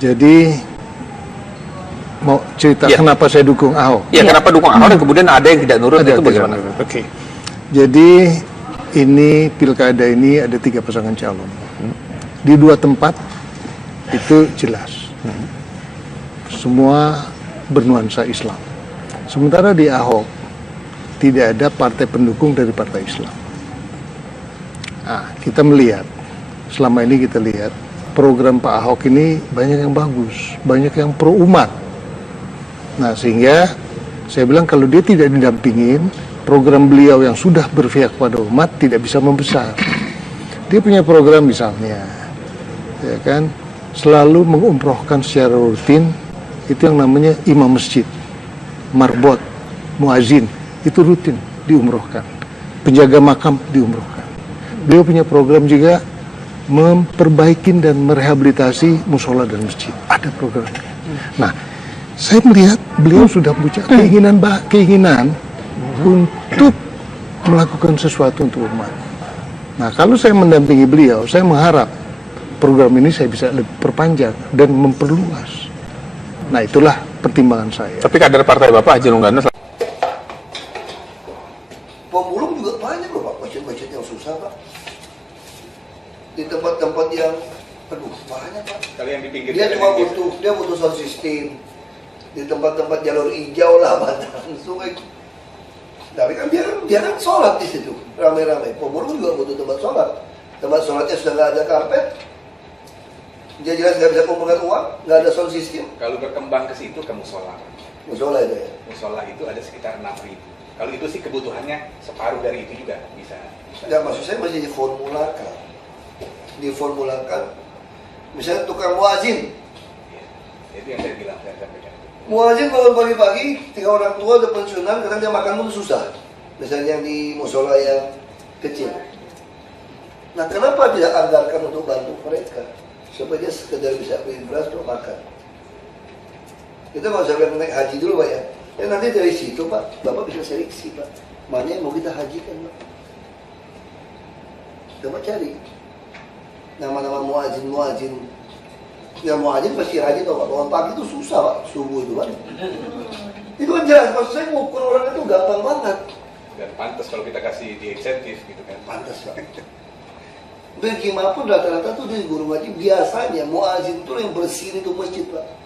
Jadi mau cerita kenapa saya dukung Ahok? Iya, kenapa dukung Ahok dan kemudian ada yang tidak nurut, itu bagaimana? Oke. Jadi ini pilkada ini ada 3 pasangan calon. Di 2 tempat itu jelas. Semua bernuansa Islam. Sementara di Ahok tidak ada partai pendukung dari partai Islam. Nah, kita melihat, selama ini kita lihat program Pak Ahok ini banyak yang bagus, banyak yang pro umat. Nah, sehingga saya bilang kalau dia tidak didampingin, program beliau yang sudah berpihak pada umat tidak bisa membesar. Dia punya program misalnya, ya kan, selalu mengumrohkan secara rutin, itu yang namanya imam masjid, marbot, muazin, itu rutin diumrohkan. Penjaga makam diumrohkan. Beliau punya program juga memperbaiki dan merehabilitasi musola dan masjid. Ada programnya. Nah, saya melihat beliau sudah punya keinginan untuk melakukan sesuatu untuk umat. Nah, kalau saya mendampingi beliau, saya mengharap program ini saya bisa lebih perpanjang dan memperluas. Nah, itulah pertimbangan saya. Tapi kader partai Bapak Haji Lunggana pemulung juga banyak loh Pak, budget yang susah Pak. Di tempat-tempat yang banyak Pak. Kalau yang di pinggir dia cuma butuh sound system. Di tempat-tempat jalur hijau lah, batang sungai. Tapi kan dia kan sholat di situ, ramai-ramai. Pemulung juga butuh tempat sholat. Tempat sholatnya sudah nggak ada karpet. Dia jelas nggak bisa kumpulkan uang, nggak ada sound system. Kalau berkembang ke situ ke musola. Musola itu ya. Musola itu ada sekitar 6.000. Kalau itu sih kebutuhannya separuh dari itu juga bisa. Ya maksud saya masih diformulakan. Misalnya tukang muazin. Ya, itu yang saya bilang, saya sampaikan. Muazin bangun pagi-pagi, 3 orang tua udah pensiunan, kadang dia makan pun susah. Misalnya yang di musola yang kecil. Nah, kenapa tidak anggarkan untuk bantu mereka? Supaya dia sekedar bisa beli beras untuk makan. Kita nggak usah naik haji dulu Pak ya. Ya nanti dari situ Pak, Bapak bisa seleksi Pak. Mana yang mau kita hajikan Pak? Coba cari nama-nama muazin. Ya muazin pasti haji tau Pak. Bangun pagi itu susah Pak, subuh itu Pak. Itu kan jelas, maksud saya ngukur orang itu gampang banget. Dan pantas kalau kita kasih di insentif gitu kan. Pantas Pak. Bagaimanapun rata-rata tuh di guru ngaji biasanya muazin itu yang bersihin itu masjid Pak.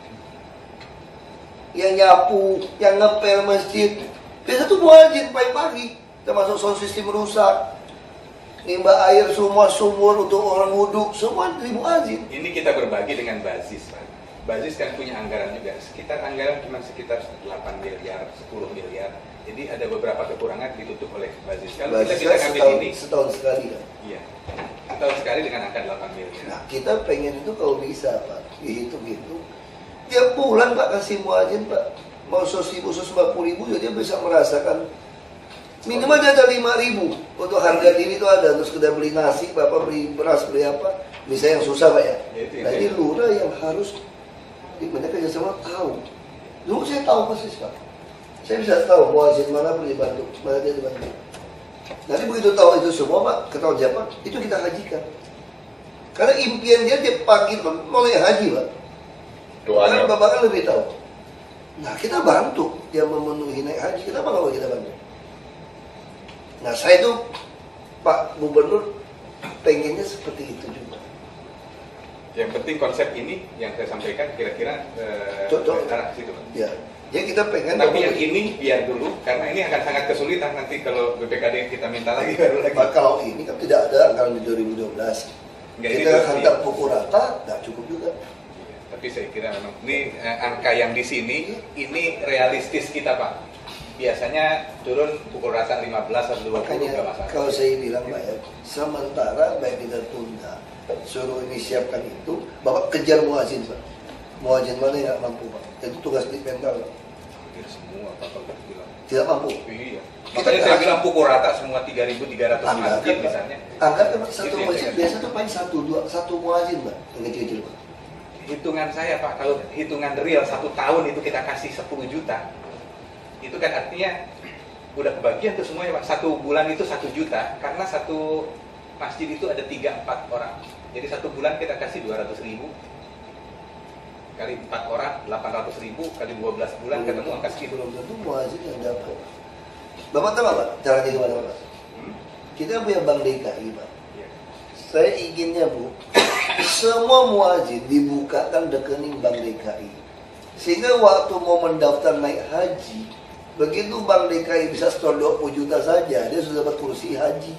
Yang nyapu, yang ngepel masjid. Biasa tuh muazin pagi-pagi, termasuk sound system rusak, nimba air semua sumur untuk orang wudhu, semua dari muazin. Ini kita berbagi dengan Bazis Pak. Bazis kan punya anggaran juga, anggaran cuma sekitar 8 miliar, 10 miliar. Jadi ada beberapa kekurangan ditutup oleh Bazis. Kalau kita bisa ngambil ini setahun sekali kan? Iya, setahun sekali dengan angka 8 miliar. Nah kita pengen itu kalau bisa Pak, dihitung-hitung. Tiap bulan Pak kasih muazin Pak, mau 100.000, 150.000 ya dia bisa merasakan. Minimal dia ada 5.000 untuk harga diri itu ada, terus kita beli nasi, Bapak beli beras, beli apa, bisa yang susah Pak ya. Nah ini lurah yang harus mereka kerjasama tahu. Dulu saya tahu persis Pak. Saya bisa tahu muazin mana perlu dibantu, mana dia dibantu. Nanti begitu tahu itu semua Pak, ketahuan siapa, itu kita hajikan. Karena impian dia tiap pagi mulai haji Pak. Karena Bapak kan lebih tahu. Nah kita bantu dia memenuhi naik haji, kita apa kita bantu? Nah saya itu Pak Gubernur pengennya seperti itu juga. Yang penting konsep ini yang saya sampaikan kira-kira arah ke situ. Ya, jadi kita pengen. Tapi yang ini biar dulu karena ini akan sangat kesulitan nanti kalau BPKD kita minta lagi baru lagi. Pak, kalau ini kan tidak ada anggaran di 2012. Kita hantar pukul rata, nggak cukup juga. Tapi saya kira memang ini angka yang di sini ini realistis kita Pak. Biasanya turun pukul rata 15 atau 20 nggak masalah. Kalau saya bilang Pak ya, sementara baik kita tunda, suruh ini siapkan itu, Bapak kejar muazin Pak. Muazin mana yang mampu Pak? Itu tugas di mental Pak. Hampir semua Pak kalau bilang. Tidak mampu. Iya. Makanya saya bilang pukul rata semua 3.300 masjid misalnya. Angkat satu masjid biasa tuh paling satu muazin Pak, yang kecil-kecil Pak. Hitungan saya Pak, kalau hitungan real 1 tahun itu kita kasih 10 juta, itu kan artinya udah kebagian tuh semuanya Pak. 1 bulan itu 1 juta, karena satu masjid itu ada 3-4 orang. Jadi 1 bulan kita kasih 200.000. kali 4 orang 800.000 kali 12 bulan ketemu angka segitu. Belum tentu muazin yang dapat. Bapak tahu Pak caranya gimana Pak? Kita punya Bank DKI Pak. Iya. Saya inginnya Bu, semua muazin dibukakan rekening Bank DKI. Sehingga waktu mau mendaftar naik haji, begitu Bank DKI bisa store 20 juta saja, dia sudah dapat kursi haji.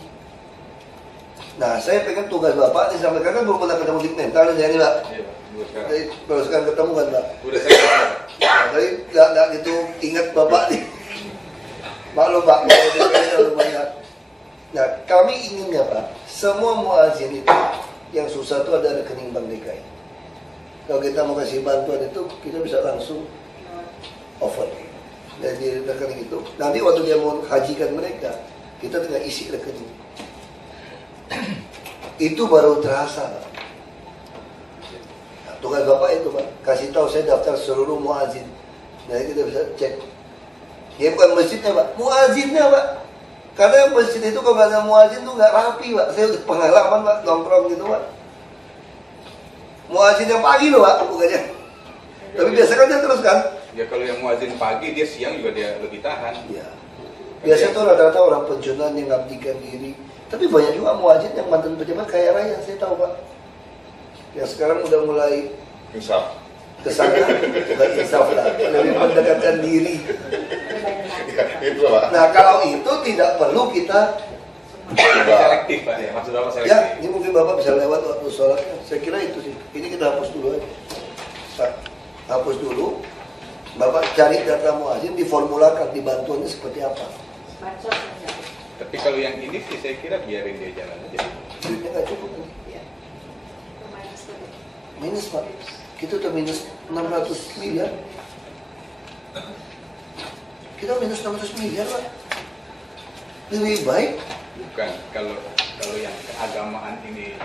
Nah, saya pengen tugas Bapak nih, sampai sekarang belum pernah ketemu Dikmen. Kalau jadi Pak, Iya, Pak. Buat sekarang. jadi baru sekarang ketemu kan Pak. Udah saya Nah, tadi nggak gitu ingat Bapak nih. Maklum Pak, lumayan. Nah, kami inginnya Pak, semua muazin itu yang susah itu ada rekening Bank DKI. Kalau kita mau kasih bantuan itu, kita bisa langsung offer dari rekening itu. Nanti waktu dia mau hajikan mereka, kita tinggal isi rekening. Itu baru terasa Pak. Nah, tugas Bapak itu Pak, kasih tahu saya daftar seluruh muazin. Nah, kita bisa cek. Ya bukan masjidnya Pak, muazinnya Pak. Karena masjid itu kalau nggak ada muazin tuh nggak rapi Pak. Saya udah pengalaman Pak, nongkrong gitu Pak. Muazin yang pagi loh Pak, bukannya. Tapi biasa kan dia terus kan? Ya kalau yang muazin pagi, dia siang juga dia lebih tahan. Ya. Biasa tuh rata-rata orang pensiunan yang ngabdikan diri. Tapi banyak juga muazin yang mantan pejabat kaya raya, saya tahu Pak. Yang sekarang udah mulai Insaf. kesana, bukan insaf lah, lebih mendekatkan diri. Itu Pak. Nah kalau itu tidak perlu kita Selektif Pak, ya maksud Bapak selektif. ya, ini mungkin Bapak bisa lewat waktu sholat. Saya kira itu sih. Ini kita hapus dulu aja. Pak, hapus dulu. Bapak cari data muazin, diformulakan, dibantuannya seperti apa. Tapi kalau yang ini sih saya kira biarin dia jalan aja. Duitnya nggak cukup nih. Minus Pak. Kita udah minus 600 miliar. Kita minus 600 miliar Pak. Lebih baik Bukan kalau yang keagamaan ini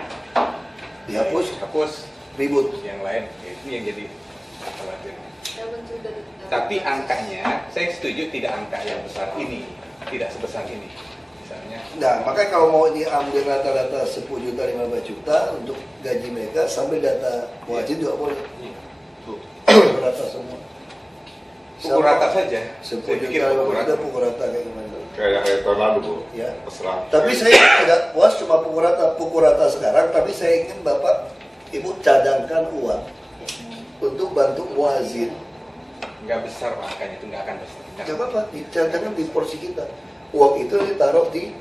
dihapus, hapus, ribut. yang lain ya itu yang jadi khawatir. Tapi angkanya saya setuju tidak angka yang besar ini, tidak sebesar ini. Misalnya Nah, makanya kalau mau diambil rata-rata 10 juta, 15 juta untuk gaji mereka, sambil data muazin juga boleh. tuh, Rata semua. pukul rata saja. 10 Saya pikir juta, pukul 15 rata. juta pukul rata kayak gimana. Kayak tahun lalu Bu. Ya. Terserah. Tapi saya tidak puas cuma pukul rata sekarang, tapi saya ingin Bapak, Ibu cadangkan uang untuk bantu muazin. Nggak besar Pak, angkanya itu nggak akan besar. Gak apa-apa, dicadangkan di porsi kita. Uang itu ditaruh di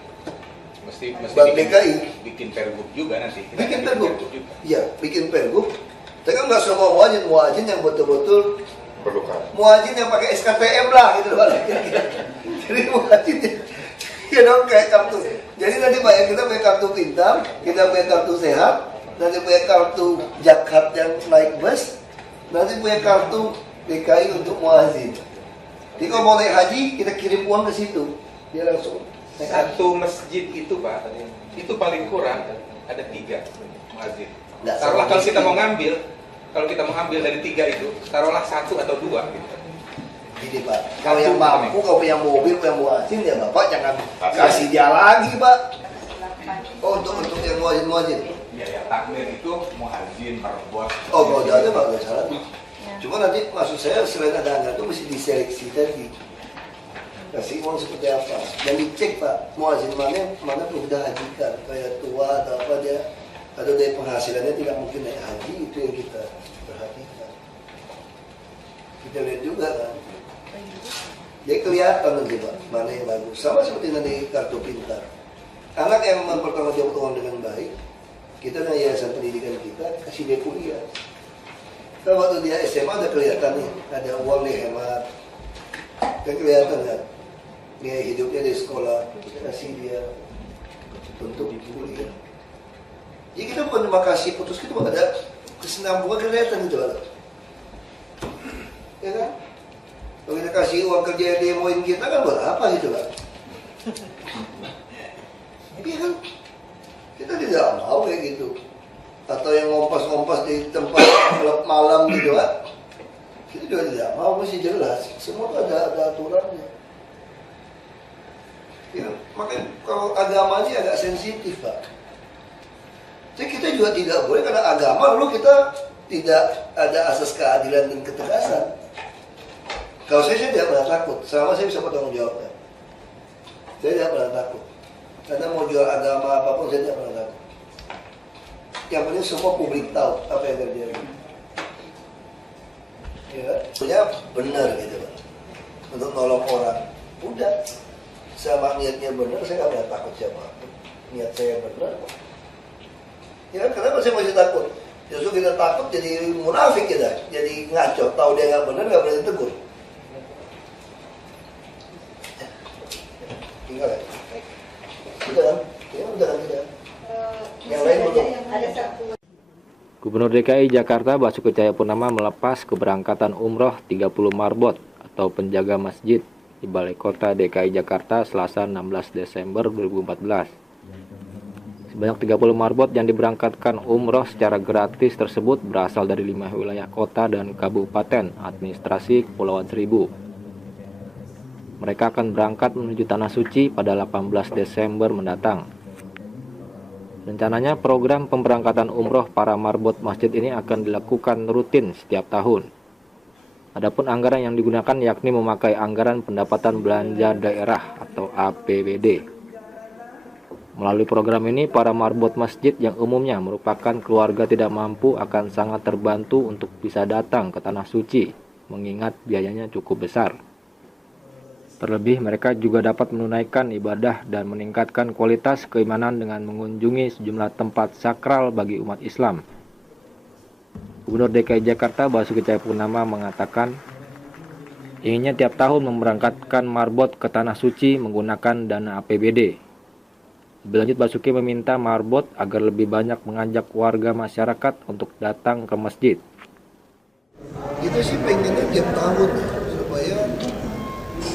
Mesti Bank DKI. bikin pergub juga nanti. Kita Bikin akan pergub. juga. Iya, bikin pergub. Tapi kan nggak semua muazin yang betul-betul Perlukan. muazin yang pakai SKTM lah gitu Pak. Jadi muazin ya dong kayak kartu. Jadi nanti Pak ya, kita punya kartu pintar, kita punya kartu sehat, nanti punya kartu zakat yang naik bus, nanti punya kartu DKI untuk muazin. Jadi kalau mau naik haji, kita kirim uang ke situ, dia langsung naik haji. Satu masjid itu Pak, itu paling kurang ada 3 muazin. Nggak Taruhlah sama kalau kita miskin. mau ngambil, dari 3 itu, taruhlah 1 atau 2 gitu. Jadi Pak, kalau yang mampu, kalau punya mobil, punya muazin, ya Bapak jangan kasih dia lagi Pak. Oh, untuk yang muazin. Biaya takmir itu muazin, merbot. Oh, kalau udah ada Pak, nggak salah. Cuma nanti maksud saya selain ada anggaran itu mesti diseleksi tadi. Kasih uang seperti apa? Dan dicek Pak, muazin mana belum kita hajikan, kayak tua atau apa dia, atau dari penghasilannya tidak mungkin naik haji, itu yang kita perhatikan. Kita lihat juga kan. Jadi kelihatan nanti Pak, mana yang bagus. Sama seperti nanti kartu pintar. Anak yang mempertanggungjawab uang dengan baik, kita dengan yayasan pendidikan kita kasih dia kuliah. Kalau waktu dia SMA udah kelihatan nih, ada uang dihemat, kan kelihatan kan? Dia hidupnya di sekolah, kita kasih dia untuk kuliah. Jadi kita bukan cuma kasih putus, kita bukan ada kesinambungan kelihatan gitu loh. Ya kan? Kalau kita kasih uang kerja yang demoin kita kan buat apa gitu kan? Iya kan? Kita tidak mau kayak gitu. Atau yang ngompas-ngompas di tempat klub malam gitu kan? Kita juga tidak mau, mesti jelas. Semua ada aturannya. Ya, makanya kalau agama ini agak sensitif Pak. Jadi kita juga tidak boleh karena agama lalu kita tidak ada asas keadilan dan ketegasan. Kalau saya tidak pernah takut, selama saya bisa bertanggung jawabnya. Saya tidak pernah takut. Karena mau jual agama apapun saya tidak pernah takut. Yang penting semua publik tahu apa yang terjadi. Ya, punya benar gitu Pak. Untuk nolong orang. Udah. Sama niatnya benar, saya nggak pernah takut siapapun. Niat saya benar. Ya kenapa saya masih takut? Justru kita takut jadi munafik kita, jadi ngaco. Tahu dia nggak benar, nggak berani tegur. Tinggal ya. Udah kan? Ya udah kan kita. Yang lain belum. Gubernur DKI Jakarta Basuki Cahayapurnama melepas keberangkatan umroh 30 marbot atau penjaga masjid di Balai Kota DKI Jakarta Selasa 16 Desember 2014. Sebanyak 30 marbot yang diberangkatkan umroh secara gratis tersebut berasal dari 5 wilayah kota dan kabupaten administrasi Kepulauan Seribu. Mereka akan berangkat menuju Tanah Suci pada 18 Desember mendatang. Rencananya program pemberangkatan umroh para marbot masjid ini akan dilakukan rutin setiap tahun. Adapun anggaran yang digunakan yakni memakai anggaran pendapatan belanja daerah atau APBD. Melalui program ini, para marbot masjid yang umumnya merupakan keluarga tidak mampu akan sangat terbantu untuk bisa datang ke Tanah Suci, mengingat biayanya cukup besar. Terlebih, mereka juga dapat menunaikan ibadah dan meningkatkan kualitas keimanan dengan mengunjungi sejumlah tempat sakral bagi umat Islam. Gubernur DKI Jakarta Basuki Cahayapurnama mengatakan, inginnya tiap tahun memberangkatkan marbot ke Tanah Suci menggunakan dana APBD. Lebih lanjut, Basuki meminta marbot agar lebih banyak mengajak warga masyarakat untuk datang ke masjid. Kita sih pengennya tiap tahun supaya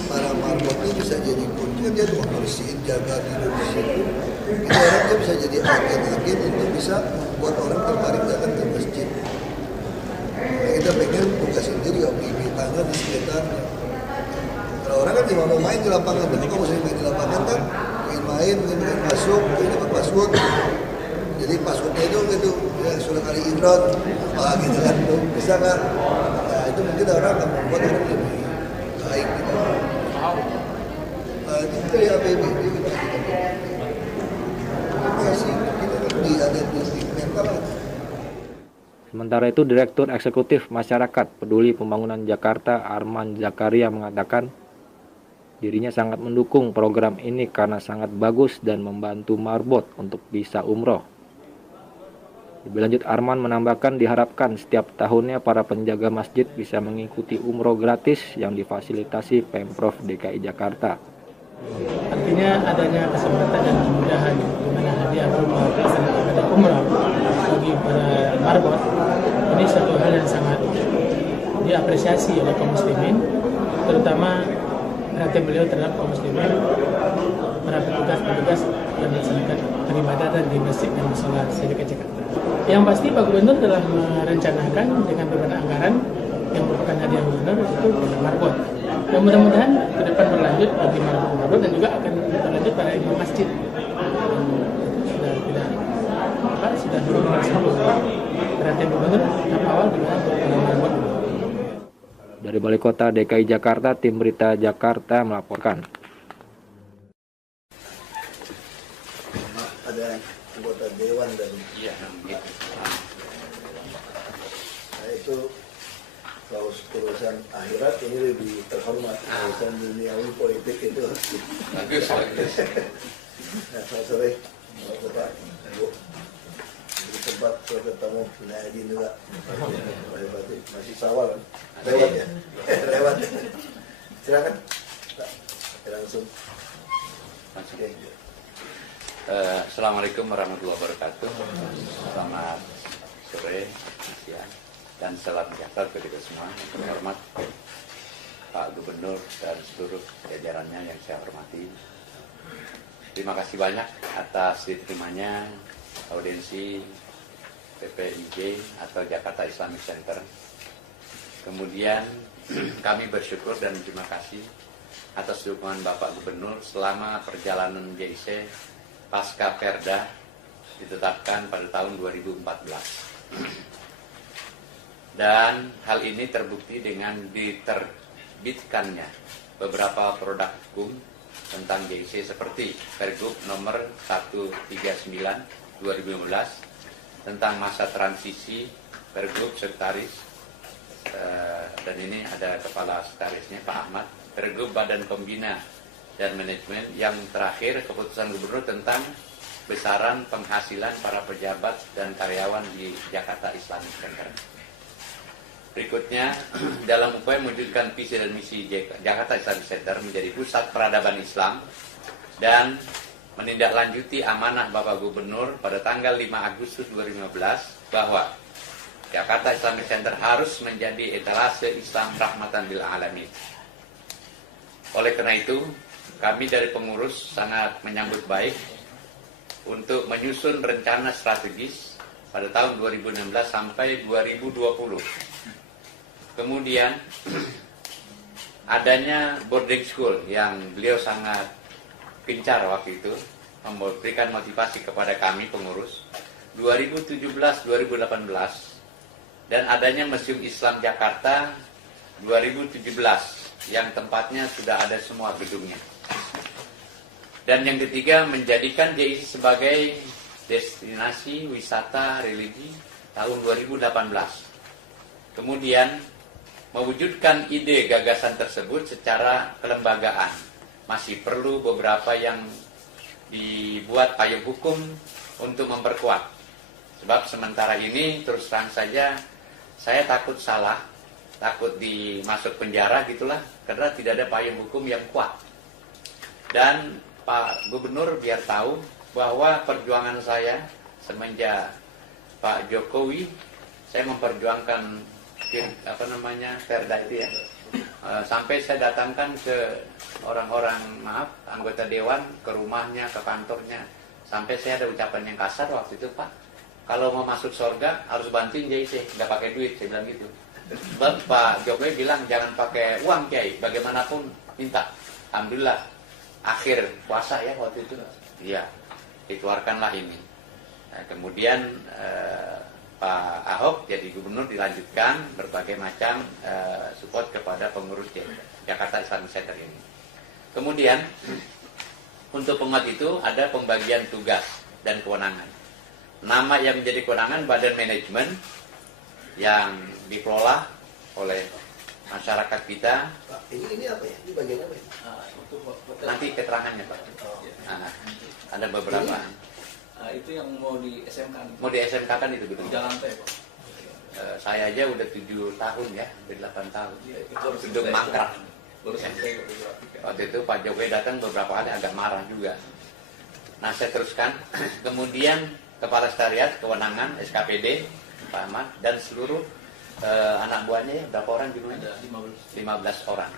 para marbot ini bisa jadi kunci, kan dia tukang bersihin, jaga tidur di situ. Kita harap dia bisa jadi agen-agen untuk bisa buat orang tertarik datang ke masjid. Nah, kita pengen tugas ini juga bibit tangga di sekitarnya. Kalau orang kan cuma mau main di lapangan, tapi kalau saya main di lapangan kan main, masuk, ini dapat password. Jadi passwordnya itu gitu, ya sudah kali idrot, gitu kan, bisa kan? Nah itu mungkin orang akan membuat orang lebih baik gitu. Nah itu dari APBD kita kasih, kita kan ada di mental. Sementara itu, Direktur Eksekutif Masyarakat Peduli Pembangunan Jakarta Arman Zakaria mengatakan, dirinya sangat mendukung program ini karena sangat bagus dan membantu marbot untuk bisa umroh. Lebih lanjut, Arman menambahkan diharapkan setiap tahunnya para penjaga masjid bisa mengikuti umroh gratis yang difasilitasi Pemprov DKI Jakarta. Artinya adanya kesempatan dan kemudahan di mana hadiah berupa pelaksanaan ibadah umroh bagi para marbot ini satu hal yang sangat diapresiasi oleh kaum muslimin, terutama perhatian beliau terhadap kaum muslimin, para petugas yang melaksanakan ibadah di masjid dan musola DKI Jakarta. Yang pasti Pak Gubernur telah merencanakan dengan beberapa anggaran yang merupakan hadiah Gubernur itu pada marbot. Dan mudah-mudahan ke depan berlanjut bagi marbot dan juga akan berlanjut pada imam masjid. Sudah dulu perhatian Gubernur tahap awal dengan para marbot. Dari Balai Kota DKI Jakarta, Tim Berita Jakarta melaporkan. Ada anggota dewan dari nah itu kalau urusan akhirat ini lebih terhormat, urusan duniawi politik itu bagus. Nah, sore Bapak Ibu di tempat ketemu Nadine juga masih sawal kan? Lewat ya? Lewat. Silakan. Langsung. Oke. Assalamualaikum warahmatullahi wabarakatuh. Selamat sore, siang, dan salam sejahtera bagi kita semua. Yang terhormat Pak Gubernur dan seluruh jajarannya yang saya hormati. Terima kasih banyak atas diterimanya audiensi PPIJ atau Jakarta Islamic Center. Kemudian kami bersyukur dan terima kasih atas dukungan Bapak Gubernur selama perjalanan JIC pasca Perda ditetapkan pada tahun 2014. Dan hal ini terbukti dengan diterbitkannya beberapa produk hukum tentang JIC seperti Pergub nomor 139 2015 tentang masa transisi, Pergub Sekretaris, dan ini ada kepala sekretarisnya Pak Ahmad, Pergub Badan Pembina dan Manajemen, yang terakhir keputusan gubernur tentang besaran penghasilan para pejabat dan karyawan di Jakarta Islamic Center. Berikutnya, dalam upaya mewujudkan visi dan misi Jakarta Islamic Center menjadi pusat peradaban Islam dan menindaklanjuti amanah Bapak Gubernur pada tanggal 5 Agustus 2015 bahwa Jakarta Islamic Center harus menjadi etalase Islam rahmatan lil alamin. Oleh karena itu, kami dari pengurus sangat menyambut baik untuk menyusun rencana strategis pada tahun 2016 sampai 2020. Kemudian adanya boarding school yang beliau sangat gencar waktu itu memberikan motivasi kepada kami pengurus 2017-2018, dan adanya Museum Islam Jakarta 2017 yang tempatnya sudah ada semua gedungnya. Dan yang ketiga, menjadikan JIC sebagai destinasi wisata religi tahun 2018. Kemudian mewujudkan ide gagasan tersebut secara kelembagaan. Masih perlu beberapa yang dibuat payung hukum untuk memperkuat. Sebab sementara ini terus terang saja saya takut salah, takut dimasuk penjara gitulah, karena tidak ada payung hukum yang kuat. Dan Pak Gubernur biar tahu bahwa perjuangan saya semenjak Pak Jokowi, saya memperjuangkan perda itu ya, sampai saya datangkan ke orang-orang, anggota dewan, ke rumahnya, ke kantornya, sampai saya ada ucapan yang kasar waktu itu, Pak, kalau mau masuk surga harus bantuin JIC, nggak pakai duit, saya bilang gitu. Sebab Pak Jokowi bilang jangan pakai uang Kiai, bagaimanapun minta. Alhamdulillah akhir puasa ya waktu itu, iya, dikeluarkanlah ini. Nah, kemudian Pak Ahok jadi gubernur, dilanjutkan berbagai macam support kepada pengurus Jakarta Islamic Center ini. Kemudian untuk penguat itu ada pembagian tugas dan kewenangan. Nama yang menjadi kewenangan badan manajemen yang dikelola oleh masyarakat kita. Pak, ini apa ya? Ini bagian apa ya? Nanti keterangannya Pak. Nah, ada beberapa. Itu yang mau di SMK. Mau di SMK kan itu betul. Jalan teh Pak. Saya aja udah 7 tahun ya, udah 8 tahun. Sudah mangkrak. Baru sampai Waktu itu Pak Jokowi datang beberapa kali agak marah juga. Nah, saya teruskan. Kemudian Kepala Sekretariat Kewenangan SKPD Pak Ahmad dan seluruh anak buahnya ya, berapa orang jumlahnya? 15 orang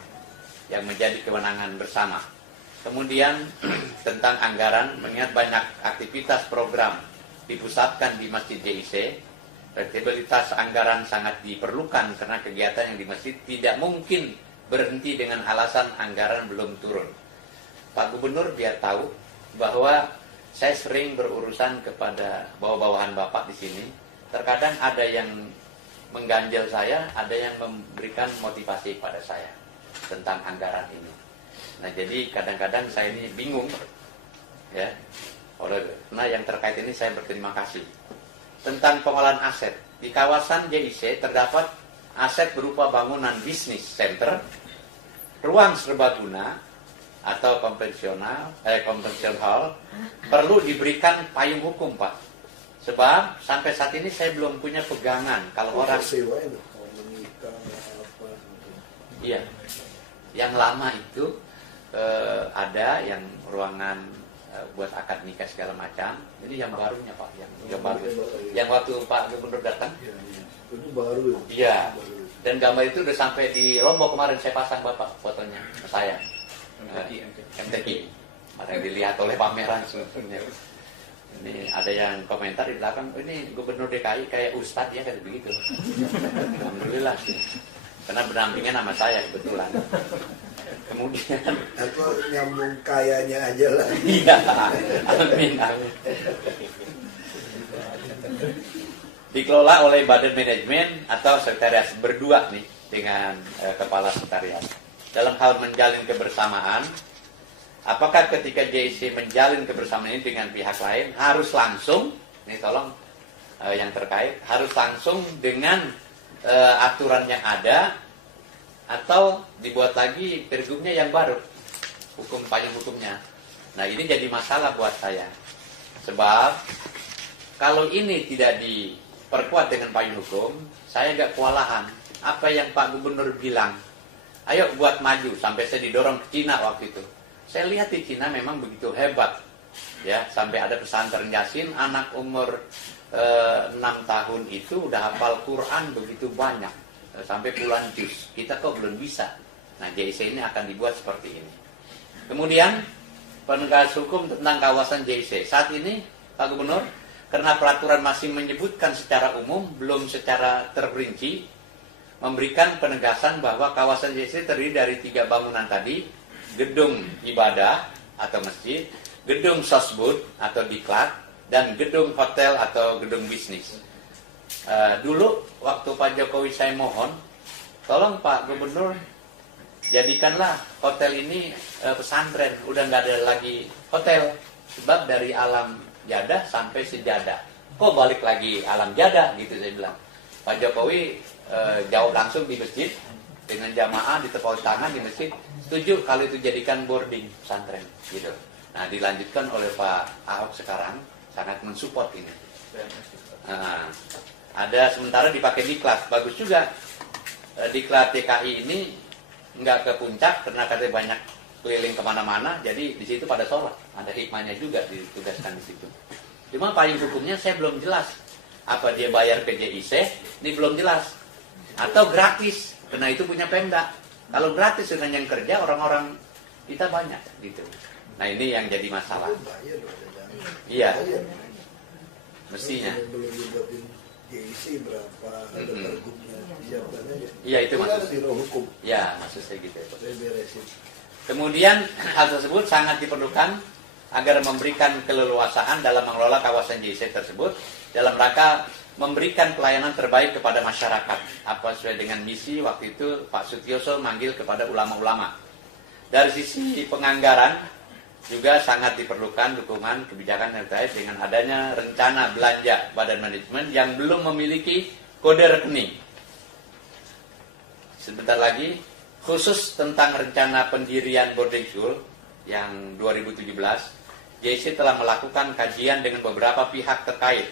yang menjadi kewenangan bersama. Kemudian tentang anggaran, mengingat banyak aktivitas program dipusatkan di Masjid JIC, fleksibilitas anggaran sangat diperlukan karena kegiatan yang di masjid tidak mungkin berhenti dengan alasan anggaran belum turun. Pak Gubernur biar tahu bahwa saya sering berurusan kepada bawah-bawahan Bapak di sini. Terkadang ada yang mengganjal saya, ada yang memberikan motivasi pada saya tentang anggaran ini. Nah, jadi kadang-kadang saya ini bingung, ya. Nah, yang terkait ini saya berterima kasih. Tentang pengolahan aset, di kawasan JIC terdapat aset berupa bangunan bisnis center, ruang serbaguna atau convention hall, perlu diberikan payung hukum, Pak. Sebab sampai saat ini saya belum punya pegangan kalau orang sewa itu, menikah apa? Iya, yang lama itu ada yang ruangan buat akad nikah segala macam. Ini yang barunya Pak, yang baru. Yang waktu Pak Gubernur datang. Ya, itu baru. Iya. Dan gambar itu udah sampai di Lombok kemarin saya pasang Bapak fotonya ke saya. MTQ. Kemarin dilihat oleh pameran sebetulnya. Ini ada yang komentar di belakang, ini Gubernur DKI kayak Ustadz ya, kayak begitu. Alhamdulillah sih. Karena berdampingan sama saya kebetulan. Kemudian Atau nyambung kayanya aja lah. iya, amin, amin. dikelola oleh badan manajemen atau sekretariat berdua nih dengan kepala sekretariat. Dalam hal menjalin kebersamaan, apakah ketika JIC menjalin kebersamaan ini dengan pihak lain harus langsung, ini tolong yang terkait, harus langsung dengan aturan yang ada, atau dibuat lagi pergubnya yang baru, payung hukumnya. Nah ini jadi masalah buat saya, sebab kalau ini tidak diperkuat dengan payung hukum, saya agak kewalahan. Apa yang Pak Gubernur bilang, ayo buat maju, sampai saya didorong ke Cina waktu itu. Saya lihat di Cina memang begitu hebat, ya, sampai ada pesantren Yasin, anak umur 6 tahun itu udah hafal Quran begitu banyak, sampai puluhan juz. Kita kok belum bisa. Nah, JIC ini akan dibuat seperti ini. Kemudian penegakan hukum tentang kawasan JIC. Saat ini Pak Gubernur, karena peraturan masih menyebutkan secara umum, belum secara terperinci, memberikan penegasan bahwa kawasan JIC terdiri dari 3 bangunan tadi, gedung ibadah atau masjid, gedung sosbud atau diklat, dan gedung hotel atau gedung bisnis. Dulu waktu Pak Jokowi saya mohon, tolong Pak Gubernur, jadikanlah hotel ini pesantren, udah nggak ada lagi hotel, sebab dari alam jadah sampai sejadah. Kok balik lagi alam jadah gitu saya bilang. Pak Jokowi jawab langsung di masjid dengan jamaah ditepuk tangan di masjid, setuju kalau itu jadikan boarding pesantren gitu. Nah dilanjutkan oleh Pak Ahok sekarang sangat mensupport ini. Ada sementara dipakai diklat, bagus juga. Diklat DKI ini nggak ke puncak karena katanya banyak keliling kemana-mana, jadi di situ pada sholat. Ada hikmahnya juga ditugaskan di situ. Cuma payung hukumnya saya belum jelas. Apa dia bayar ke JIC? Ini belum jelas. Atau gratis, karena itu punya Pemda. Kalau gratis dengan yang kerja orang-orang kita banyak gitu. Nah ini yang jadi masalah. Iya. Mestinya. Belum dibuatin JIC berapa, ada pergubnya, siapkan aja. Iya itu maksud. Biro hukum. Ya maksud saya gitu. Saya beresin. Kemudian hal tersebut sangat diperlukan agar memberikan keleluasaan dalam mengelola kawasan JIC tersebut dalam rangka memberikan pelayanan terbaik kepada masyarakat. Apa sesuai dengan misi waktu itu Pak Sutioso manggil kepada ulama-ulama. Dari sisi penganggaran juga sangat diperlukan dukungan kebijakan yang terkait dengan adanya rencana belanja badan manajemen yang belum memiliki kode rekening. Sebentar lagi, khusus tentang rencana pendirian boarding school yang 2017, JIC telah melakukan kajian dengan beberapa pihak terkait,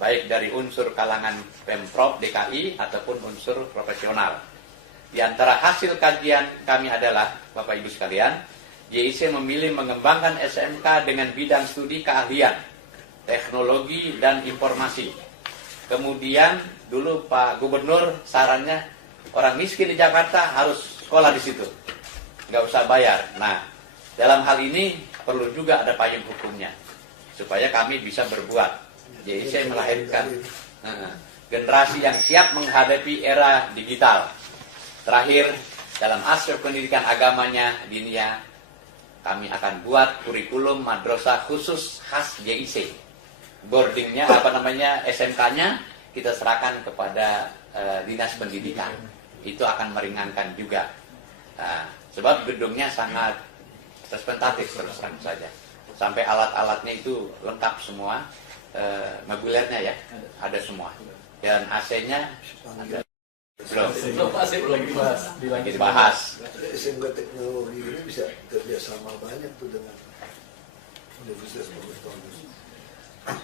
baik dari unsur kalangan Pemprov DKI ataupun unsur profesional. Di antara hasil kajian kami adalah, Bapak Ibu sekalian, JIC memilih mengembangkan SMK dengan bidang studi keahlian, teknologi, dan informasi. Kemudian dulu Pak Gubernur sarannya orang miskin di Jakarta harus sekolah di situ, nggak usah bayar. Nah, dalam hal ini perlu juga ada payung hukumnya supaya kami bisa berbuat. JIC melahirkan generasi yang siap menghadapi era digital. Terakhir, dalam aspek pendidikan agamanya diniyah, kami akan buat kurikulum madrasah khusus khas JIC. Boardingnya SMK-nya kita serahkan kepada dinas pendidikan. Itu akan meringankan juga. Nah, sebab gedungnya sangat representatif terus terang saja. Sampai alat-alatnya itu lengkap semua, mobilernya ya, ada semua. Dan AC-nya ada. Belum dibahas. SMK teknologi ini bisa kerjasama banyak tuh dengan universitas bagus-bagus.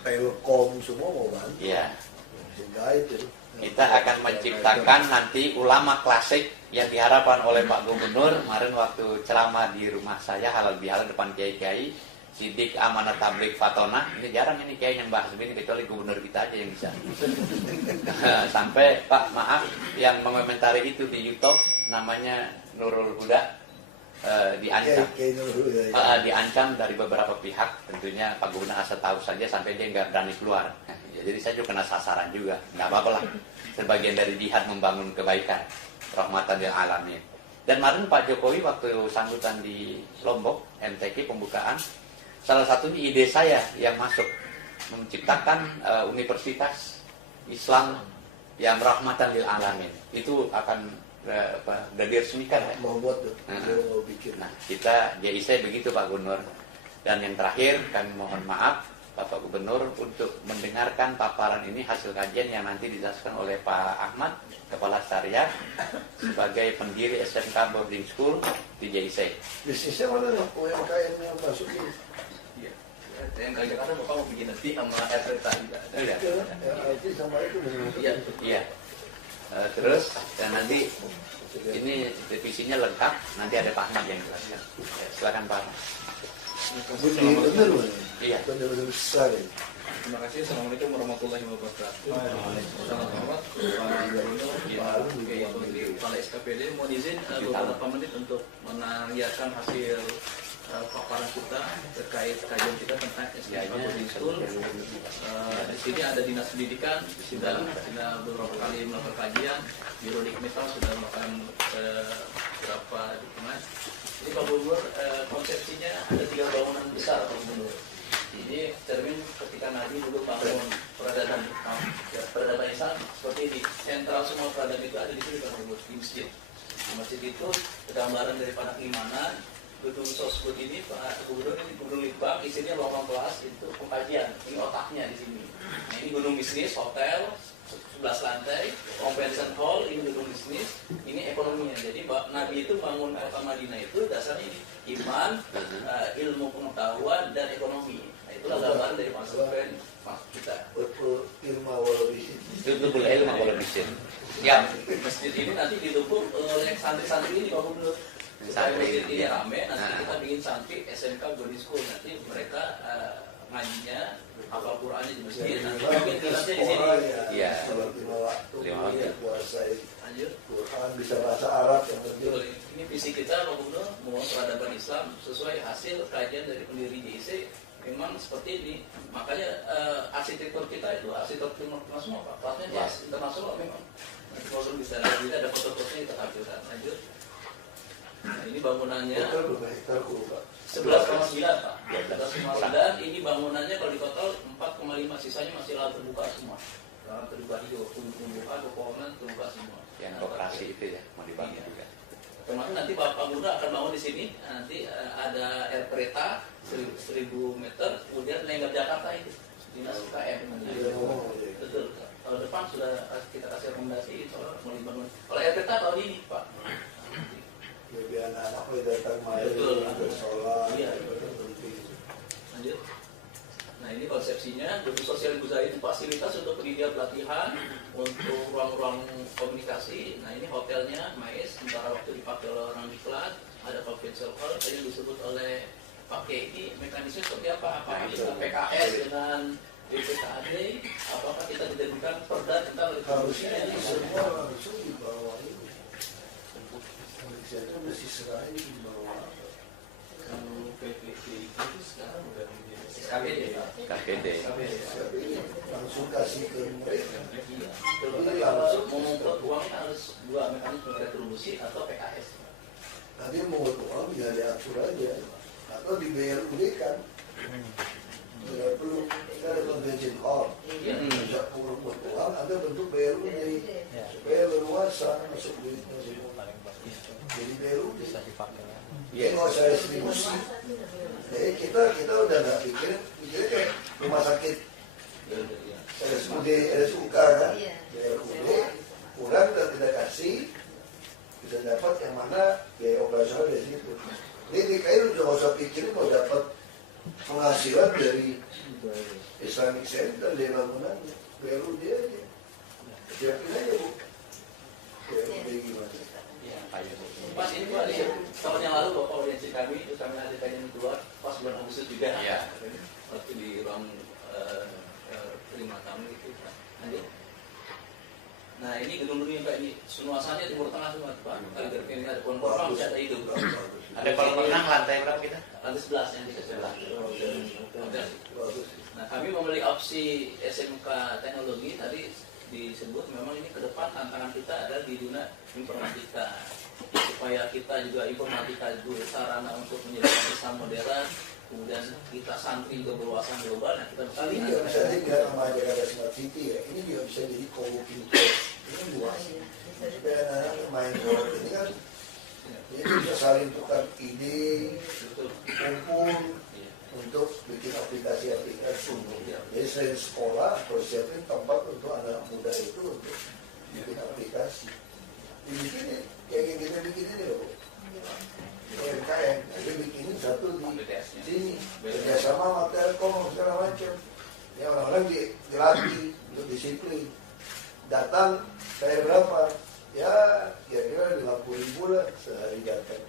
Telkom semua mau bantu. Iya. Sehingga itu. Kita akan menciptakan nanti ulama klasik yang diharapkan oleh Pak Gubernur. Kemarin waktu ceramah di rumah saya halal bihalal depan kiai-kiai, Sidik Amanat Tablik Fatona, ini jarang ini kiai yang bahas ini kecuali gubernur kita aja yang bisa. Sampai Pak maaf yang mengomentari itu di YouTube namanya Nurul Huda diancam. Diancam dari beberapa pihak, tentunya Pak Gubernur asal tahu saja sampai dia nggak berani keluar. Jadi saya juga kena sasaran juga, nggak apa-apa lah. Sebagian dari jihad membangun kebaikan, rahmatan lil alamin. Dan kemarin Pak Jokowi waktu sambutan di Lombok, MTQ pembukaan, salah satunya ide saya yang masuk menciptakan universitas Islam yang rahmatan lil alamin. Itu akan udah diresmikan ya. Mau buat tuh, mau bikin. Nah, kita JIC begitu Pak Gubernur. Dan yang terakhir kami mohon maaf Bapak Gubernur untuk mendengarkan paparan ini hasil kajian yang nanti dijelaskan oleh Pak Ahmad, Kepala Syariah sebagai pendiri SMK Boarding School di JIC. Bisnisnya mana nih? UMKM yang masuk ini? Iya. Yang ke Jakarta Bapak mau bikin nanti sama Erta juga. Iya. Ya, IT sama itu benar. Iya. Iya. Terus dan nanti ini divisinya lengkap, nanti ada Pak Ahmad yang jelaskan. Ya, silakan Pak Ahmad. Benar loh. Iya. Benar-benar besar ya. Terima kasih. Assalamualaikum warahmatullahi wabarakatuh. Selamat Pak Gubernur, Pak Menteri, Kepala SKPD. Mohon izin beberapa menit untuk menanyakan hasil paparan kita terkait kajian kita tentang SKP Boarding School. Di sini ada Dinas Pendidikan sudah beberapa kali melakukan kajian, Biro Dikmital sudah melakukan beberapa dukungan. Jadi Pak Gubernur, konsepsinya ada 3 bangunan besar Pak Gubernur. Ini cermin ketika Nabi dulu bangun peradaban Islam seperti di sentral semua peradaban itu ada di sini Pak Gubernur, di masjid. Di masjid itu gambaran daripada keimanan. Gedung sosbud ini Pak Gubernur, ini gedung litbang, isinya ruang kelas itu pengkajian. Ini otaknya di sini. Nah, ini gedung bisnis, hotel 11 lantai, convention hall, ini gedung bisnis, ini ekonominya. Jadi Nabi itu bangun kota Madinah itu dasarnya ini iman, ilmu pengetahuan dan ekonomi. Nah, itulah gambaran dari maksud kita. Ilmu walabisin. Itu boleh ilmu walabisin. Ya, Masjid ini nanti didukung oleh santri-santri ini Pak Gubernur. Supaya masjid ini rame, nanti kita bikin santri SMK Boarding School. Nanti mereka ngajinya, hafal Qur'annya di masjid, nanti bikin kelasnya di sini. Iya. 5 waktu. Iya. Puasa Lanjut. Quran, bisa bahasa Arab yang Betul. penting. Ini visi kita Pak Gubernur, membangun peradaban Islam sesuai hasil kajian dari pendiri JIC. Memang seperti ini. Makanya arsitektur kita itu arsitektur internasional Pak. Kelasnya kelas internasional memang. Nanti kalau bisa lihat ada foto-fotonya kita tampilkan. Lanjut. Nah, ini bangunannya 11,9 Pak. 11,9. Ini bangunannya kalau di total 4,5, sisanya masih lahan terbuka semua. Lahan terbuka hijau, tumbuhan, pepohonan terbuka semua. yang operasi itu ya mau dibangun juga. Termasuk nanti Bapak Gubernur akan bangun di sini. Nanti ada air kereta 1000 meter, kemudian lengkap Jakarta itu dinas UKM. Betul. Tahun depan sudah kita kasih rekomendasi soal mau dibangun. Kalau air kereta tahun ini Pak. Jadi anak-anak datang main, Betul. sholat, Iya. penting. Lanjut. Nah ini konsepsinya, gedung sosial Guzari itu fasilitas untuk pendidikan pelatihan, untuk ruang-ruang komunikasi. Nah ini hotelnya, Mais, sementara waktu dipakai oleh orang diklat, ada convention hall, tadi yang disebut oleh Pak Keki, mekanisme seperti apa? Apakah kita PKS dengan BPKAD, apakah kita dijadikan perda tentang retribusi? Harusnya ini semua langsung di bawah ini. Indonesia itu mesti serahin di bawah apa? Kalau PPK itu sekarang udah di KPD. Tapi langsung kasih ke mereka. Jadi langsung mengumpulkan uangnya harus dua mekanisme retribusi atau PKS. Nanti mau uang ya diatur aja. Atau di BRUD kan. Tidak perlu, kita ada convention hall. Bisa kurang buat uang, ada bentuk BRUD. Supaya leluasa masuk duitnya semua. Jadi BRUD bisa dipakai. Ini nggak usah distribusi. Jadi kita udah nggak pikirnya kayak rumah sakit RSUD, RSUK kan, BRUD kurang dan kita kasih bisa dapat yang mana biaya operasional dari situ. Ini DKI udah nggak usah pikirin mau dapat penghasilan dari Islamic Center dari bangunannya, BRUD aja. Siapin aja Bu. BRUD gimana? Pas ini Pak, tahun yang lalu Bapak audiensi kami, itu kami ada kajian keluar, pas bulan Agustus juga. Iya. Waktu di ruang terima tamu itu. Lanjut. Nah ini gedung-gedung yang kayak ini, suasananya Timur Tengah semua Pak. Agar ini ada pohon korma, bisa ada itu. Ada kolam renang lantai berapa kita? Lantai 11 yang kita sebelah. Nah kami memiliki opsi SMK teknologi tadi disebut memang ini ke depan tantangan kita adalah di dunia informatika, supaya kita juga informatika itu sarana untuk menjadikan Islam modern, kemudian kita santri ke berwawasan global, nah kita Ini juga bisa dibilang sama Jakarta Smart City ya. Ini juga bisa jadi co-working place. Ini luas. Supaya anak-anak main bola ini kan, jadi bisa saling tukar ide, kumpul untuk bikin aplikasi-aplikasi. Jadi selain sekolah, persiapin tempat untuk anak muda itu untuk bikin aplikasi. Dibikin kayak kita bikin ini loh. UMKM, jadi bikinin satu di sini, kerjasama sama Telkom segala macam. Ya orang-orang dilatih untuk disiplin. Datang saya berapa? Ya kira-kira 50.000 lah sehari datang.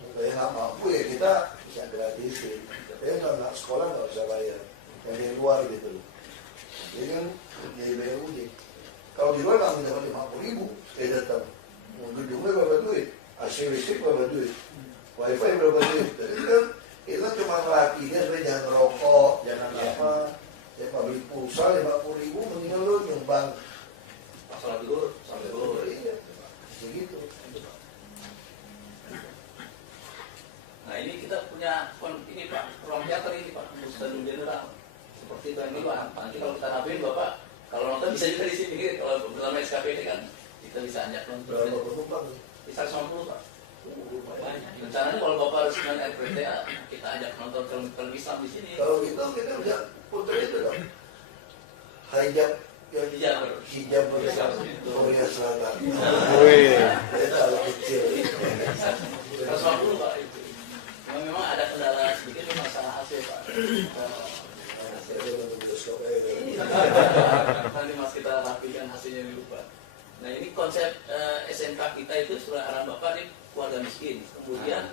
Kalau yang nggak mampu ya kita bisa gratisin. Tapi nggak sekolah nggak usah bayar. Yang di luar gitu loh. Jadi kan jadi BUD. Kalau di luar nggak dapat 50.000, saya datang. Mau gedungnya berapa duit? AC listrik berapa duit? Wifi berapa duit? Jadi kan kita cuma melatih dia supaya jangan rokok, jangan apa. Ya beli pulsa 50.000 mendingan lu nyumbang. salat dulu, sampai dulu. Iya, begitu. Nah ini kita punya ini Pak, ruang teater ini Pak, Muslim General. Seperti itu ini Pak. Nanti kalau kita rapiin Bapak, kalau nonton bisa juga di sini. Kalau bersama SKPD kan kita bisa ajak nonton. Berapa penumpang? Bisa 50 Pak. Banyak. Rencananya kalau Bapak harus dengan RPTA, kita ajak nonton film Islam di sini. Kalau gitu kita bisa putar itu dong. Hijab yang hijab Korea Selatan. Wih. Dia terlalu kecil. 150 Pak itu. Memang ada kendala sedikit masalah AC Pak. Nanti mas kita rapikan hasilnya dulu Pak. Nah ini konsep SMK kita itu sesuai arahan Bapak nih keluarga miskin. Kemudian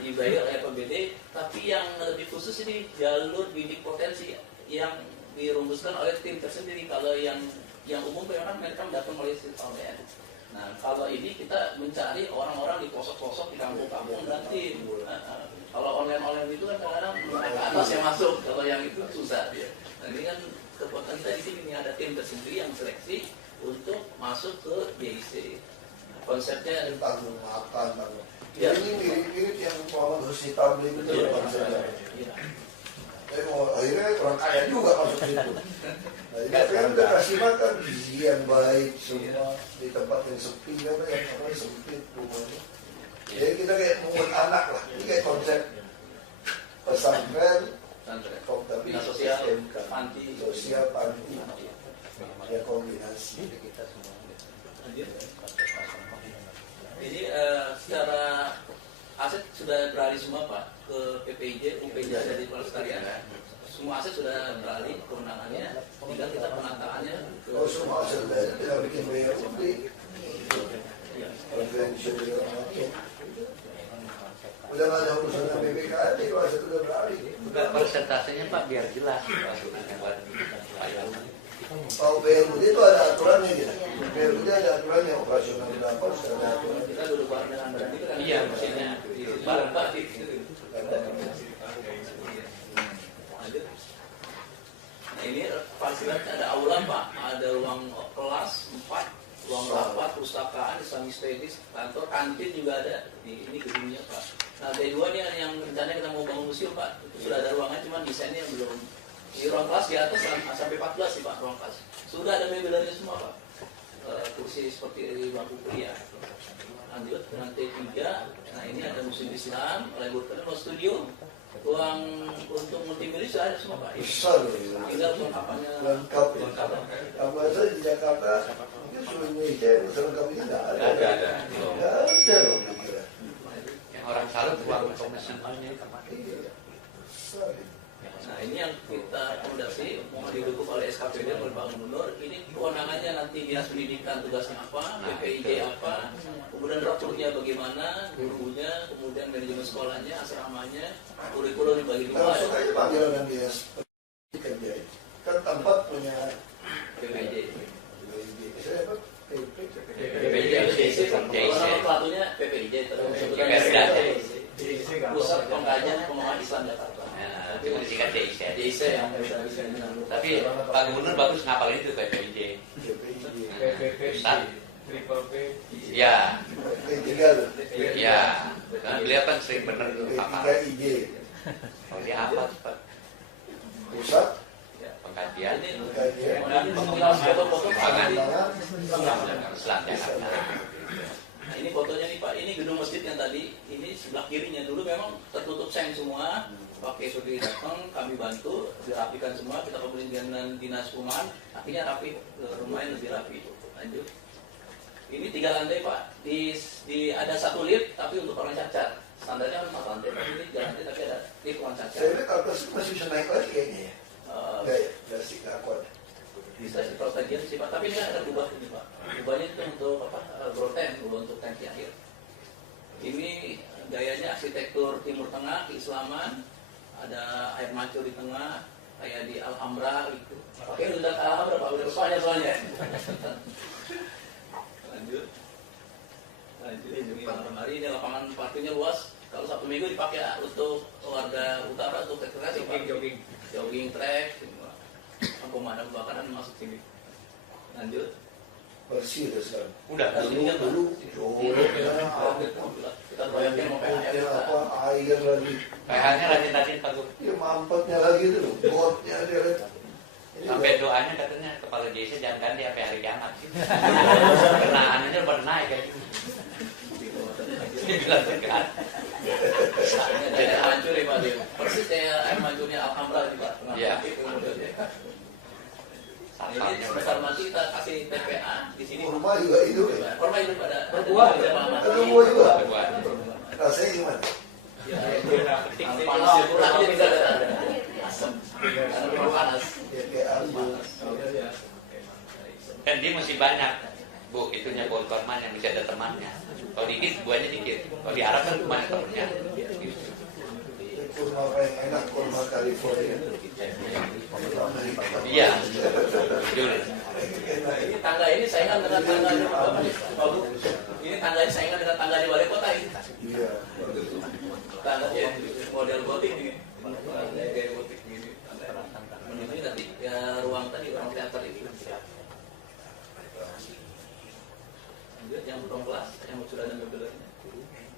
dibayar oleh APBD, tapi yang lebih khusus ini jalur bidik potensi yang dirumuskan oleh tim tersendiri. Kalau yang umum memang mereka datang melalui online. Nah kalau ini kita mencari orang-orang di pelosok-pelosok di kampung-kampung dan tim. Kalau online itu kan kadang-kadang ke atas yang masuk, kalau yang itu susah dia. Nah ini kan kekuatan kita di sini ada tim tersendiri yang seleksi untuk masuk ke JIC. Konsepnya Tanggung makan, tanggung. Ya. Ini mirip-mirip yang Muhammad Husni Tabli itu konsepnya. Akhirnya orang kaya juga masuk situ. Nah, jadi kan udah kasih makan gizi yang baik semua di tempat yang sepi kan yang orang sempit rumahnya. Jadi kita kayak membuat anak lah. Ini kayak konsep pesantren, tapi sosial, SMK. panti, Sosial panti, ya kombinasi. Ini secara aset sudah beralih semua Pak ke PPIJ, UPJ dari pelestarian. Semua aset sudah beralih kewenangannya, tinggal kita penataannya ke Kalau semua selesai, tinggal bikin BUD. Udah nggak ada urusan dengan BPKN, kalau aset udah beralih. Persentasenya Pak biar jelas. Kalau BUD itu ada aturannya gitu. BUD ada aturannya operasional berapa, ada aturan. kita duduk bareng dengan badan itu kan Iya, mesinnya bareng Pak di Nah ini fasilitasnya ada aula Pak, ada ruang kelas 4, ruang rapat, perpustakaan, Islamic Studies, kantor, kantin juga ada di ini gedungnya Pak. Nah D2 ini yang rencananya kita mau bangun museum Pak, itu sudah ada ruangan, cuman desainnya belum. Di ruang kelas di atas sampai 14 sih Pak, ruang kelas. Sudah ada mebelnya semua Pak. Kursi seperti bangku kuliah. Lanjut lantai 3. Nah ini ada museum Islam, laboratorium, ruang studio, ruang untuk multimedia sudah ada semua Pak. Besar Tinggal kelengkapannya lengkap ya. Apa aja di Jakarta mungkin seluruh Indonesia yang selengkap ini nggak ada. Nggak ada loh kira. Yang orang salut ruang komisionernya Iya. Besar. Nah ini yang kita rekomendasi mau didukung oleh SKPD oleh Pak Gubernur. Ini kewenangannya nanti dinas pendidikan tugasnya apa, PPIJ apa, kemudian strukturnya bagaimana, gurunya, kemudian manajemen sekolahnya, asramanya, kurikulum dibagi dua. Langsung aja panggilan dan dinas pendidikan dia. Kan tempat punya PPIJ. Saya apa? PPIJ, nama pelatunya PPIJ terus sebenarnya Pusat Pengkajian Pengembangan Islam Jakarta. Cuma disingkat JIC. JIC yang bisa Tapi Pak Gubernur bagus ngapalin itu PPIJ. Pusat. Ya. Tinggal. Ya. Karena beliau kan sering benar hafal. P3IJ. Oh, dia apa tuh, Pak? Pusat Pengkajian kajian Pengembangan foto-foto Pangan pangan. Islam Jakarta. Nah, ini fotonya nih Pak, ini gedung masjid yang tadi, ini sebelah kirinya dulu memang tertutup seng semua. Pakai Sudi datang, kami bantu, dirapikan semua, kita komunikasi dengan dinas perumahan, akhirnya rapi, rumahnya lebih rapi. Lanjut. Ini 3 lantai Pak, ada 1 lift, tapi untuk orang cacat. Standarnya kan 4 lantai, tapi ini 3 lantai, tapi ada lift orang cacat. saya lihat atas masih bisa naik lagi kayaknya ya. Dari si akuat. Bisa sih kalau kajian sih Pak, tapi ini kan ada kubah ini Pak. Kubahnya itu untuk apa? Groten, untuk tangki air. Ini gayanya arsitektur Timur Tengah, keislaman, ada air mancur di tengah, kayak di Alhambra gitu. Oke, udah Alhambra Pak, udah soalnya. Lanjut. Ini hari ini lapangan parkirnya luas. Kalau Sabtu Minggu dipakai untuk warga utara untuk rekreasi, jogging track, pemadam kebakaran masuk sini. Lanjut. Bersih udah sekarang. Udah Dulu Kita bayangin mau PH apa air lagi. PH-nya rajin-rajin Pak Guru. Ya mampetnya lagi tuh, botnya dia lihat. Ini Sampai doanya katanya kepala JC jangan ganti sampai hari kiamat. Karena anunya baru naik kayak gitu. Dia bilang tekan. Ini ada air mancur ya Pak. Persis kayak air mancurnya Alhambra di Pak. Iya. Ini sebesar mati kita kasih TPA di sini. kurma juga hidup ya. Korma itu pada Berbuah. Ada buah juga. Berbuah. Rasanya gimana? Panas kurangnya bisa ada asam. Karena memang panas. Ya kayak air. Kan dia mesti banyak Bu, itunya pohon korma yang bisa ada temannya. Kalau dikit buahnya dikit. Kalau di Arab kan banyak temannya. Kurma paling enak kurma California. Iya. Betul. Ini tangga ini saingan dengan tangga di Pak Bu. Ini tangga ini saingan dengan tangga di Balai Kota ini. Iya. Tangga ya, model gotik ini. Kayak gotik ini. Menuju tadi ya ruang tadi ruang teater itu. Lanjut yang ruang kelas yang sudah ada mobilnya.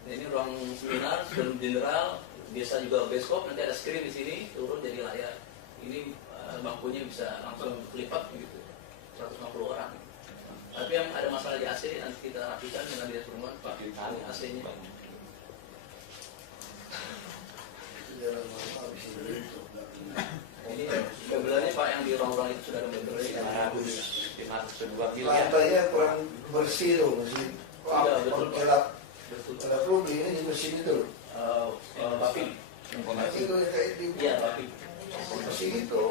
Nah, ini ruang seminar sebelum general, biasa juga bioskop, nanti ada screen di sini turun jadi layar. Ini bangkunya bisa langsung lipat gitu, 150 orang. Tapi yang ada masalah di AC nanti kita rapikan dengan dinas perumahan Pak. AC-nya. Ini mobilnya Pak yang di ruang-ruang itu sudah ada mobilnya. Lantainya kurang bersih tuh, masih kelap. Ada perlu ini dibersihin itu. Bapi. Itu kayak di Iya, Bapi. bersih itu.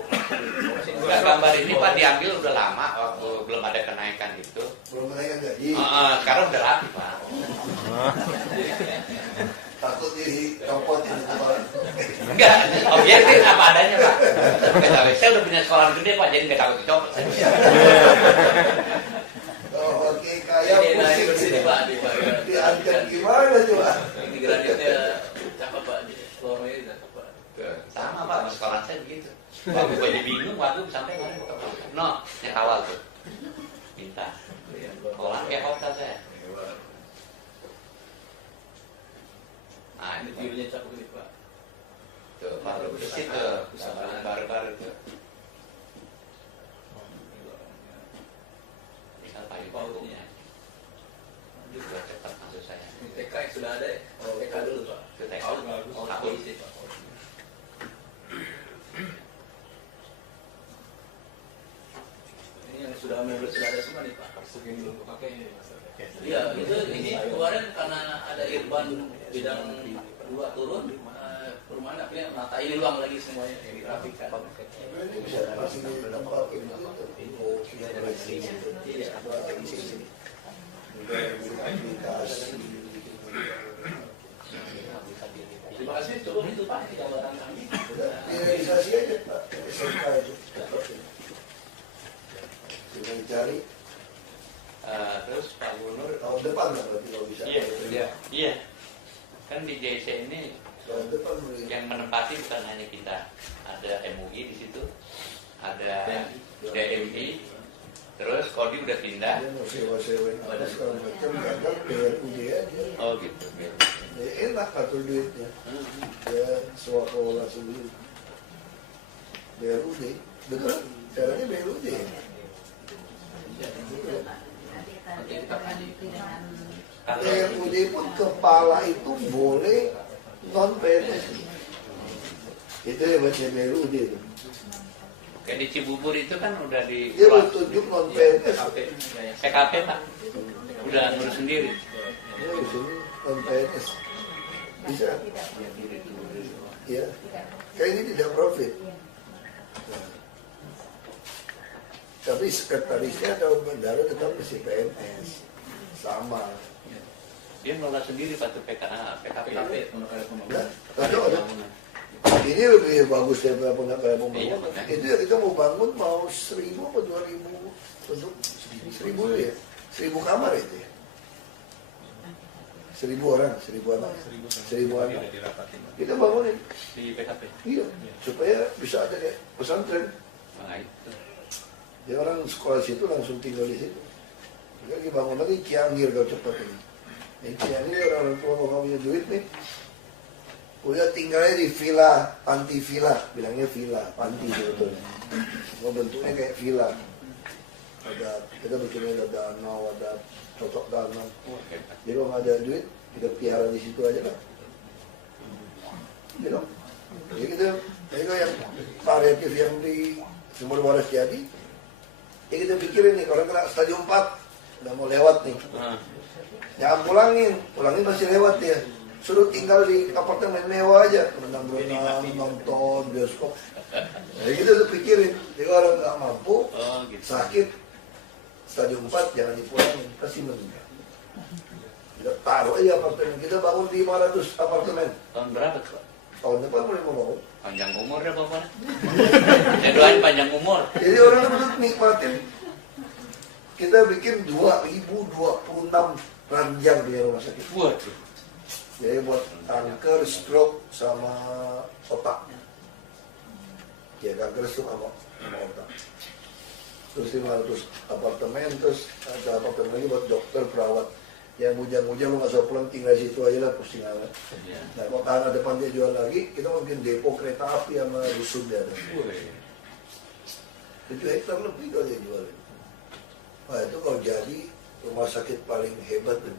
Enggak, gambar ini Pak diambil udah lama waktu belum ada kenaikan itu. Belum naik gaji. Sekarang udah rapi Pak. Takut dicopot ini kemarin. Enggak, objektif apa adanya Pak. Saya udah punya sekolah gede Pak, jadi nggak takut dicopot. Oh, oke, kayak Ini naik pusing. bersih nih Pak. Diangkat gimana coba? Ini granitnya cakep Pak. Floornya cakep Pak. Sama Pak, sekolah saya begitu. Waktu gue jadi bingung, waktu sampai kemarin no, yang awal tuh minta sekolah kayak hotel saya. Nah, Ini ini view-nya cakep nih Pak. tuh baru bersih tuh, baru-baru tuh. Misal pagi pautnya, juga cepat maksud saya. Ini TK yang sudah ada ya? TK dulu Pak. Itu TK. Oh, Aku isi Pak. Ini yang sudah mobil sudah ada semua nih Pak. Segini belum pakai ini Mas. Iya, ini kemarin karena ada Irban bidang 2 turun, perumahan akhirnya menata ini ulang lagi semuanya dirapikan. Ini bisa masih di tempat itu. Oh, sudah ada di sini. Iya. Aplikasi. Terima kasih, cukup itu Pak gambaran kami. Realisasi aja Pak. SMK itu. Sudah dicari terus Pak Gubernur, tahun depan lah berarti kalau bisa. iya, kan di JC ini Tahun depan boleh. yang menempati bukan hanya kita, ada MUI di situ, ada DMI, terus Kodi udah pindah. Dia mau sewa-sewain apa segala macam gagal BRUD aja. Oh gitu. Ya, enak atur duitnya. Ya sekolah sendiri. BLUD, betul? Caranya BLUD. BLUD pun kepala itu boleh non PNS. Itu yang baca BLUD itu. Kayak di Cibubur itu kan udah di Dia bertunjuk non PNS. PKP Pak, udah ngurus sendiri. Ya, di sini non PNS. Bisa. Ya. Kayak ini tidak profit. Nah. Tapi sekretarisnya atau bendara tetap masih PNS. Sama. Dia ngelola sendiri Pak tuh PKP. Nah, ada. Ini lebih bagus daripada kayak pembangunan. Itu ya kita mau bangun mau 1.000 atau 2.000 untuk 1.000 ya, 1.000 kamar itu ya. 1.000 orang, 1.000 anak, 1.000 anak. Kita bangunin Di PKP. iya, supaya bisa ada kayak pesantren. Nah itu. Ya orang sekolah situ langsung tinggal di situ. Kita bangun lagi Cianggir kalau cepat ini. Ini Cianggir orang tua mau punya duit nih. Udah tinggalnya di villa, panti villa, bilangnya villa, panti sebetulnya. Mau bentuknya kayak villa. Ada kita bikinnya ada danau, ada cocok danau. Jadi kalau nggak ada duit, kita pelihara di situ aja lah. Gitu. Jadi kita yang variatif yang di Sumber Waras jadi, ya kita pikirin nih, orang kena stadium 4, udah mau lewat nih. Jangan pulangin masih lewat ya. Suruh tinggal di apartemen mewah aja, berenang-berenang, nonton, bioskop. Jadi kita tuh pikirin, jadi orang nggak mampu, sakit, stadium 4 jangan dipulangin, kasih meninggal. Kita taruh aja apartemen, kita bangun 500 apartemen. Tahun berapa Pak? Tahun depan mulai mau bangun. Panjang umur ya Bapak. Saya doain panjang umur. Jadi orang tuh betul nikmatin. Kita bikin 2026 ranjang di rumah sakit. Waduh. Jadi buat kanker, stroke, sama otak. Ya kanker stroke sama otak. Terus 500 apartemen, terus ada apartemen lagi buat dokter, perawat. Yang bujang-bujang lu nggak usah pulang, tinggal di situ aja lah, pusing amat. Nah kalau tanah depan dia jual lagi, kita mau bikin depo kereta api sama rusun di atas. 7 hektar lebih kalau dia jual. Wah itu kalau jadi rumah sakit paling hebat tuh.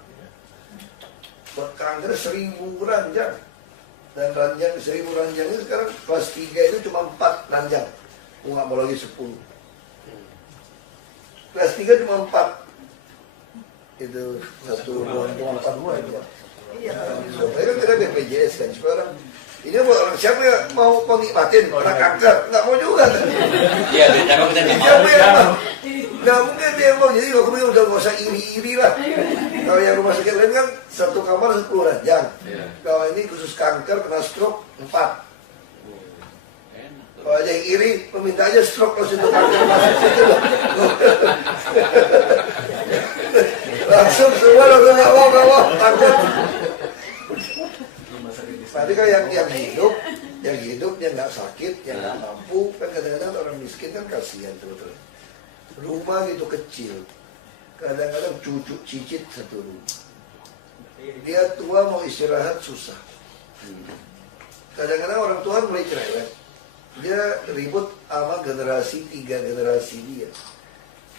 Kanker 1.000 ranjang. Dan ranjang 1.000 ranjang itu sekarang kelas 3 itu cuma 4 ranjang. Nggak mau lagi 10. Kelas 3 cuma 4. Itu 1, 2, 4 semua itu. Supaya kan kita BPJS kan. Supaya orang, ini orang siapa yang mau nikmatin orang kanker? Nggak mau juga kan. Iya, siapa yang mau? Nggak mungkin dia mau. Jadi kalau kemudian udah nggak usah iri-iri lah. Kalau yang rumah sakit lain kan 1 kamar 10 ranjang. Kalau ini khusus kanker kena stroke 4. Kalau ada yang iri, meminta aja stroke kalau situ kanker masuk situ loh. Langsung semua langsung nggak mau takut. Nanti kalau yang hidup yang nggak sakit, yang nggak mampu, kan kadang-kadang orang miskin kan kasihan sebetulnya. Rumah gitu kecil, kadang-kadang cucu cicit satu rumah. Dia tua mau istirahat susah. Kadang-kadang orang tua mulai cerewet. Dia ribut sama generasi 3 generasi dia.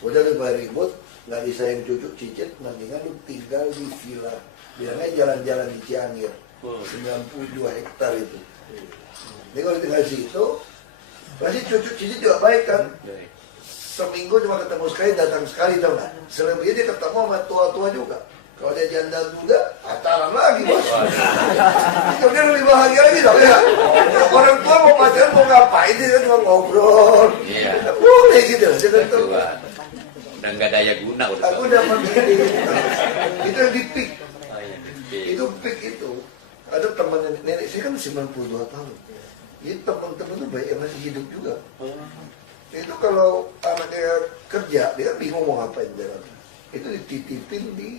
Udah lebih ribut, nggak disayang cucu cicit, mendingan lu tinggal di villa. Bilangnya jalan-jalan di Cianggir, 92 hektar itu. Jadi kalau tinggal di situ, pasti cucu cicit juga baik kan. Seminggu cuma ketemu sekali, datang sekali, tau nggak? Selebihnya dia ketemu sama tua-tua juga. Kalau dia janda muda, pacaran lagi bos. Itu dia lebih bahagia lagi tau ya. Orang tua mau pacaran mau ngapain, dia kan cuma ngobrol. Boleh gitu lah, dia kan udah nggak daya guna udah. Aku dapat ini, itu yang di peak. Itu peak itu. Ada teman nenek saya kan 92 tahun. Jadi teman-teman itu banyak yang masih hidup juga. Itu kalau anaknya kerja, dia bingung mau ngapain jalan. Itu dititipin di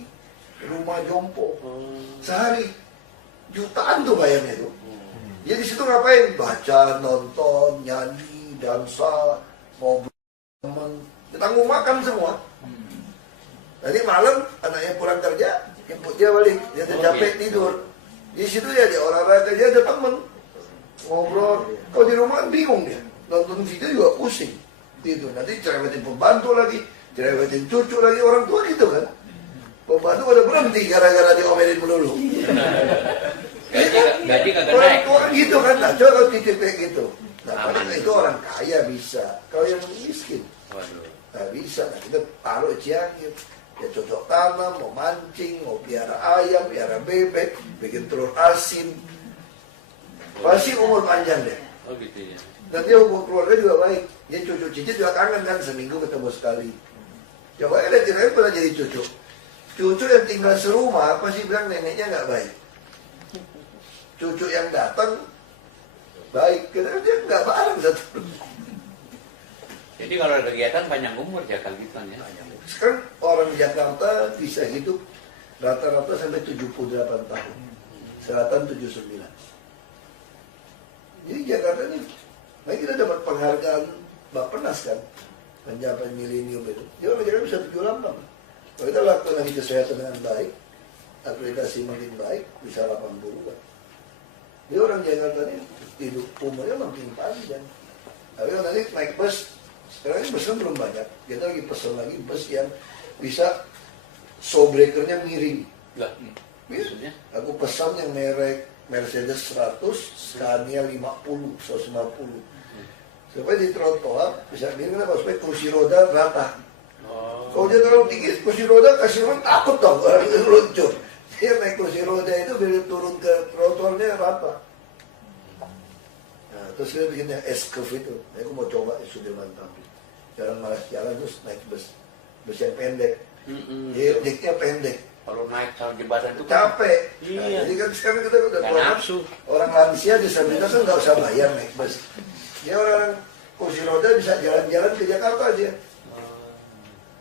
rumah jompo. Sehari jutaan tuh bayarnya itu. Jadi di situ ngapain? Baca, nonton, nyanyi, dansa, ngobrol teman. Ditanggung makan semua. Jadi malam anaknya pulang kerja, jemput dia balik, dia capek tidur. Di situ ya dia olahraga, dia ada temen ngobrol. Kalau di rumah bingung dia, nonton video juga pusing. Itu nanti cerewetin pembantu lagi, cerewetin cucu lagi, orang tua gitu kan. Pembantu pada berhenti gara-gara diomelin melulu. Gaji kagak Orang naik. tua kan gitu kan, nah coba kalau titip kayak gitu. Nah paling itu orang kaya bisa, kalau yang miskin Waduh. nggak bisa. Nah kita taruh Cianjur, ya cocok tanam, mau mancing, mau piara ayam, piara bebek, bikin telur asin, pasti umur panjang deh. Oh gitu ya. Dan dia hubungan keluarga juga baik. Dia cucu cicit juga kangen kan, seminggu ketemu sekali. Coba lihat cerai pernah jadi cucu. Cucu yang tinggal serumah pasti bilang neneknya nggak baik. Cucu yang datang baik, karena dia nggak bareng satu. Jadi kalau ada kegiatan panjang umur ya kalau gitu ya. Sekarang orang Jakarta bisa hidup rata-rata sampai 78 tahun. Selatan 79. Jadi Jakarta ini, nah kita dapat penghargaan Bappenas kan, pencapaian milenium itu. Dia orang Jakarta bisa 78. Kalau kita lakukan lagi kesehatan dengan baik, aplikasi makin baik, bisa 80 kan. Dia orang Jakarta ini hidup umurnya makin panjang. Tapi kalau nanti naik bus, sekarang ini busnya belum banyak. Kita lagi pesen lagi bus yang bisa showbreakernya miring. Lah, Ya, maksudnya? aku pesan yang merek Mercedes 100, Scania 50, 150. Supaya di trotoar bisa miring, kenapa? Supaya kursi roda rata. Kalau dia terlalu tinggi, kursi roda kasih orang takut dong, orang itu luncur. Dia naik kursi roda itu biar turun ke trotoarnya rata. Nah, terus kita bikin yang S-curve itu. Nah, aku mau coba di Sudirman Tamrin. Jalan malas jalan terus naik bus yang pendek. Deknya pendek. Kalau naik sama jembatan itu kan Capek. Iya. Nah, jadi kan sekarang kita udah nggak keluar. nafsu. Orang lansia disabilitas kan nggak usah bayar naik bus. Dia orang kursi roda bisa jalan-jalan ke Jakarta aja.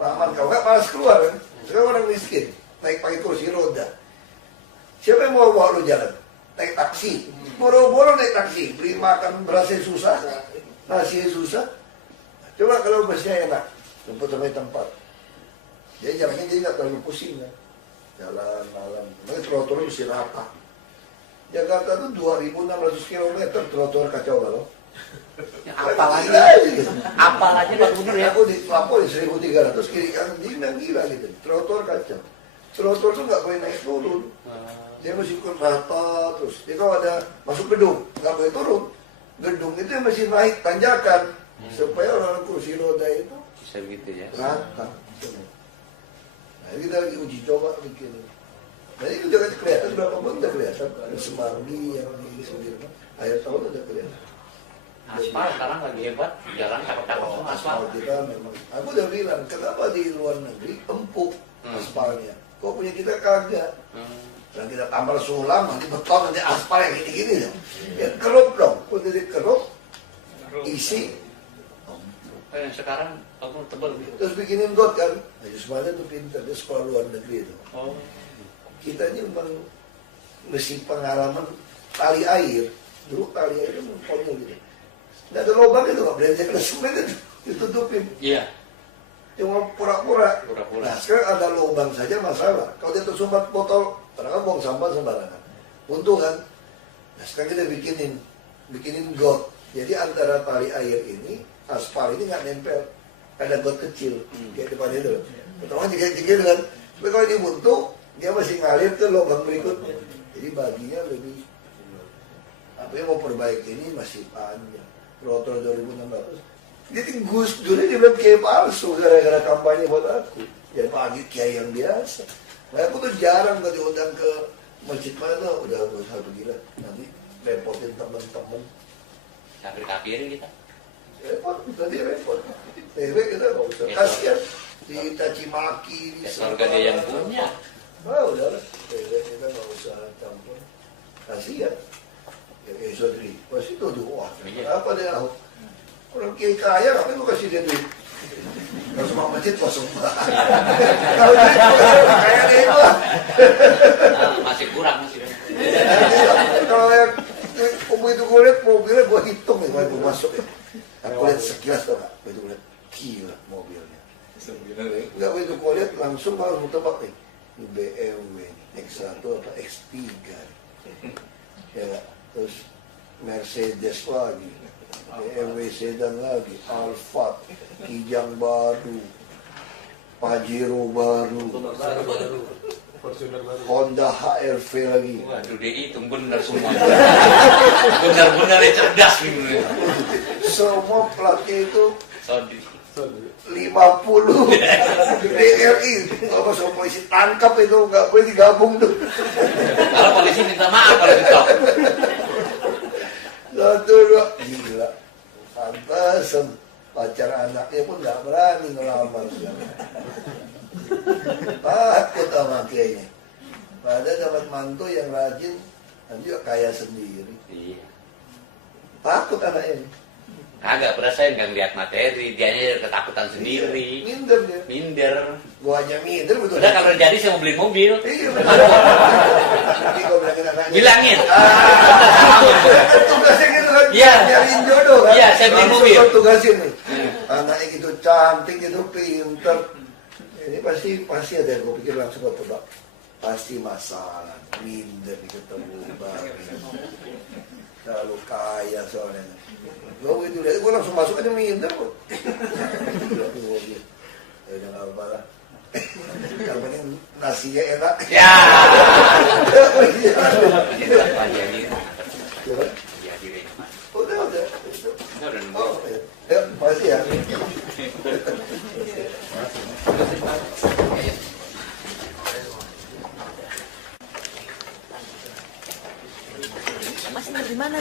Paman, kalau nggak malas keluar kan. Sekarang orang miskin naik pakai kursi roda. Siapa yang mau bawa lu jalan? Naik taksi. Boro-boro naik taksi. Beli makan berasnya susah, nasi susah. Coba kalau busnya enak, tempat sampai tempat. Jadi jalannya jadi nggak terlalu pusing kan. Jalan malam, makanya trotoar mesti rata. Jakarta tuh 2.600 km trotoar kacau balau. apalagi Gitu. apalagi Pak Gubernur ya. Aku di Lampung di 1.300 kiri kanan gila gitu. Trotoar kacau. Trotoar tuh nggak boleh naik turun. Dia mesti ikut rata terus. Dia kalau ada masuk gedung nggak boleh turun. Gedung itu yang mesti naik tanjakan supaya orang kursi roda itu Bisa begitu ya. rata. Nah kita lagi uji coba bikin. Nah ini udah kelihatan berapa pun udah kelihatan. Semanggi yang di Sudirman akhir tahun udah kelihatan. Aspal sekarang lagi hebat, jalan cakep-cakep semua aspal. Kita memang, aku udah bilang, kenapa di luar negeri empuk aspalnya? Kok punya kita kagak? Dan kita tambal sulam, nanti beton, nanti aspal yang gini-gini dong. Ya kerup dong, kalau jadi kerup, isi. Yang sekarang aku tebal gitu. Terus bikinin got kan? Nah Yusmana tuh pintar, dia sekolah luar negeri itu. Oh. Kita ini memang mesti pengalaman tali air. Dulu tali air itu konyol gitu. Nggak ada lubang itu, nggak belanja ke semen itu, ditutupin. Iya. Cuma pura-pura. Pura-pura. Nah sekarang ada lubang saja masalah. Kalau dia tersumbat botol, karena kan buang sampah sembarangan. Untung kan. Nah sekarang kita bikinin got. Jadi antara tali air ini, aspal ini nggak nempel. Ada got kecil, kayak depan itu. Pertama jegel-jegel kan. Tapi kalau ini buntu, dia masih ngalir ke lubang berikutnya. Jadi baginya lebih. Apa yang mau perbaiki ini masih panjang. Rotor 2016. Jadi Gus Dur ini bilang kiai palsu gara-gara kampanye buat aku. Ya pagi kiai yang biasa. Nah, aku tuh jarang nggak diundang ke masjid mana, udah satu gila. Nanti repotin temen-temen. Kafir-kafirin kita. Repot, nanti repot. Kita nggak usah. Kasian dicaci maki, Ya keluarga dia yang punya. Ah udahlah, kita nggak usah campur. Kasian. Ya Sodri, pasti tuduh wah. Apa dia Ahok? Orang kiai kaya, apa lu kasih dia duit? Kalau semua masjid kosong. Kalau duit kaya dia itu. Masih kurang masih. Kalau yang begitu gue lihat mobilnya gue hitung nih, gue masuk. Aku lihat sekilas tuh nggak, begitu lihat gila mobilnya. Nggak begitu gue lihat langsung malah mau tebak nih. Ini BMW X1 apa X3. Ya, terus Mercedes lagi, BMW sedan lagi, Alphard, Kijang baru, Pajero baru, Honda HR-V lagi. Waduh, DI itu benar semua. Benar-benar cerdas nih. Semua platnya itu Sodi. 50 DRI. Kalau sama polisi tangkap itu nggak boleh digabung tuh. Kalau polisi minta maaf kalau ditolak. Satu dua, gila. Pantesan pacar anaknya pun nggak berani ngelamar sekarang. Takut sama kayaknya. Padahal dapat mantu yang rajin dan juga kaya sendiri. Iya. Takut anaknya. Kagak perasaan nggak ngeliat materi, dianya ketakutan sendiri. Minder dia. Minder. Gua aja minder betul. Udah kalau jadi saya mau beli mobil. Iya betul. Nanti gua bilang ke anaknya. Bilangin. Kan tugasnya gitu kan. Iya. Nyariin jodoh kan. Iya, saya beli Langsung mobil. gua tugasin nih. Anaknya gitu cantik gitu, pinter. Ini pasti ada yang gue pikir langsung gue tebak. Pasti masalah, minder ketemu baru. Terlalu kaya soalnya. Gue begitu lihat, gue langsung masuk aja minder kok. Ya udah gak apa lah. Yang penting nasinya enak. Ya. Coba. Udah. Udah nunggu. Oh, ya, makasih ya. Mas dari mana?